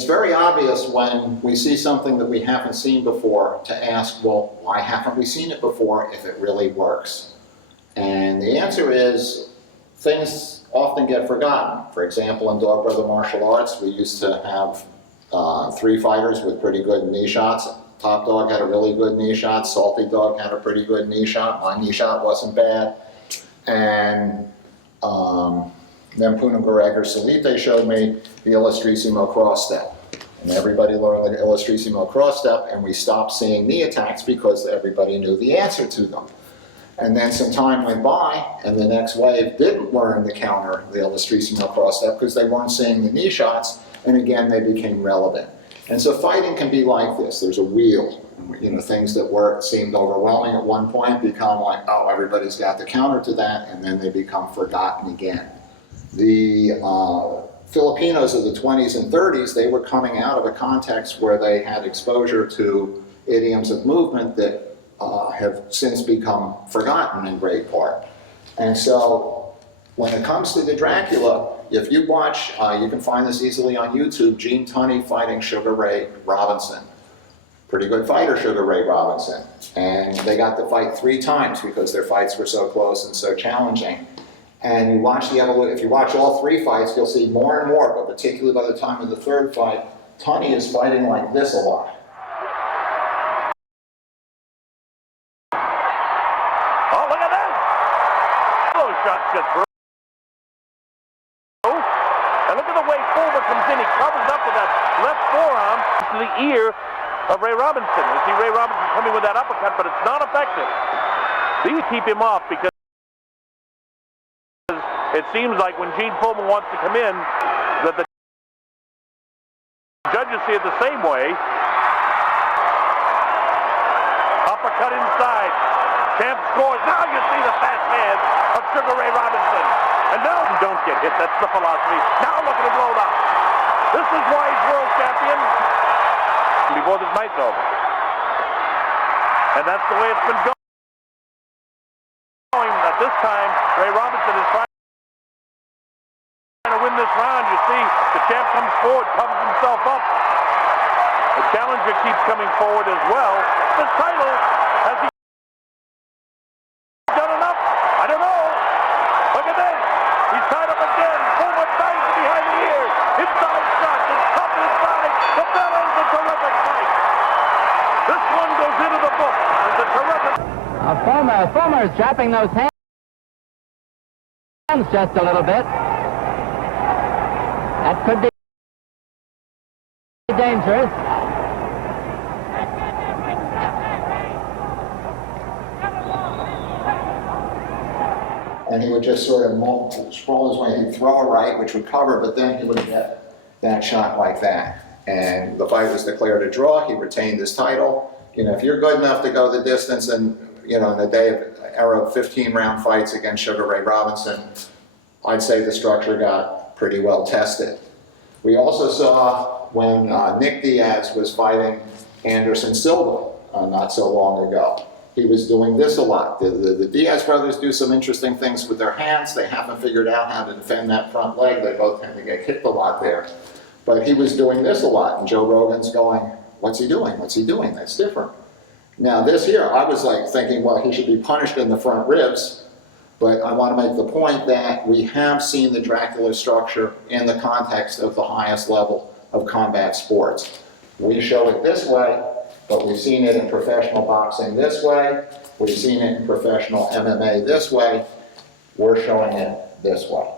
it's very obvious when we see something that we haven't seen before to ask, well, why haven't we seen it before if it really works? And the answer is, things often get forgotten. For example, in Dog Brother Martial Arts, we used to have 3 fighters with pretty good knee shots. Top Dog had a really good knee shot. Salty Dog had a pretty good knee shot. My knee shot wasn't bad. And then Punong Guro Marc showed me the Illustrissimo cross step. And everybody learned the Illustrissimo cross step, and we stopped seeing knee attacks because everybody knew the answer to them. And then some time went by, and the next wave didn't learn the counter, the Illustrissimo cross step, because they weren't seeing the knee shots, and again, they became relevant. And so fighting can be like this. There's a wheel. You know, things that seemed overwhelming at one point become like, oh, everybody's got the counter to that, and then they become forgotten again. The Filipinos of the 20s and 30s, they were coming out of a context where they had exposure to idioms of movement that have since become forgotten in great part. And so when it comes to the Dracula, if you watch, you can find this easily on YouTube, Gene Tunney fighting Sugar Ray Robinson. Pretty good fighter, Sugar Ray Robinson. And they got to fight 3 times because their fights were so close and so challenging. And you watch the evolution, if you watch all 3 fights, you'll see more and more, but particularly by the time of the 3rd fight, Tunney is fighting like this a lot. Oh, look at that! Those shots get through. And look at the way Fullmer comes in. He covers up with that left forearm to the ear of Ray Robinson. You see Ray Robinson coming with that uppercut, but it's not effective. These keep him off because it seems like when Gene Fullmer wants to come in, that the judges see it the same way. Uppercut inside. Champ scores. Now you see the fast hands of Sugar Ray Robinson. And now you don't get hit. That's the philosophy. Now look at him roll up. This is why he's world champion. Before this night's over. And that's the way it's been going. At this time, Ray Robinson is trying to win this round. You see, the champ comes forward, covers himself up. The challenger keeps coming forward as well. The title, has he done enough? I don't know. Look at this. He's tied up again. Fullmer bangs behind the ear. Inside shots. It's tough inside. The battle is a terrific fight. This one goes into the book. It's a terrific. Fullmer's dropping those hands just a little bit. That could be dangerous. And he would just sort of scroll his way. He'd throw a right, which would cover, but then he would get that shot like that. And the fight was declared a draw. He retained his title. You know, if you're good enough to go the distance, and you know, in the era of 15-round fights against Sugar Ray Robinson, I'd say the structure got pretty well tested. We also saw when Nick Diaz was fighting Anderson Silva not so long ago. He was doing this a lot. The Diaz brothers do some interesting things with their hands. They haven't figured out how to defend that front leg. They both tend to get kicked a lot there. But he was doing this a lot, and Joe Rogan's going, what's he doing? What's he doing? That's different. Now this here, I was like thinking, well, he should be punished in the front ribs, but I want to make the point that we have seen the Dracula structure in the context of the highest level of combat sports. We show it this way, but we've seen it in professional boxing this way, we've seen it in professional MMA this way, we're showing it this way.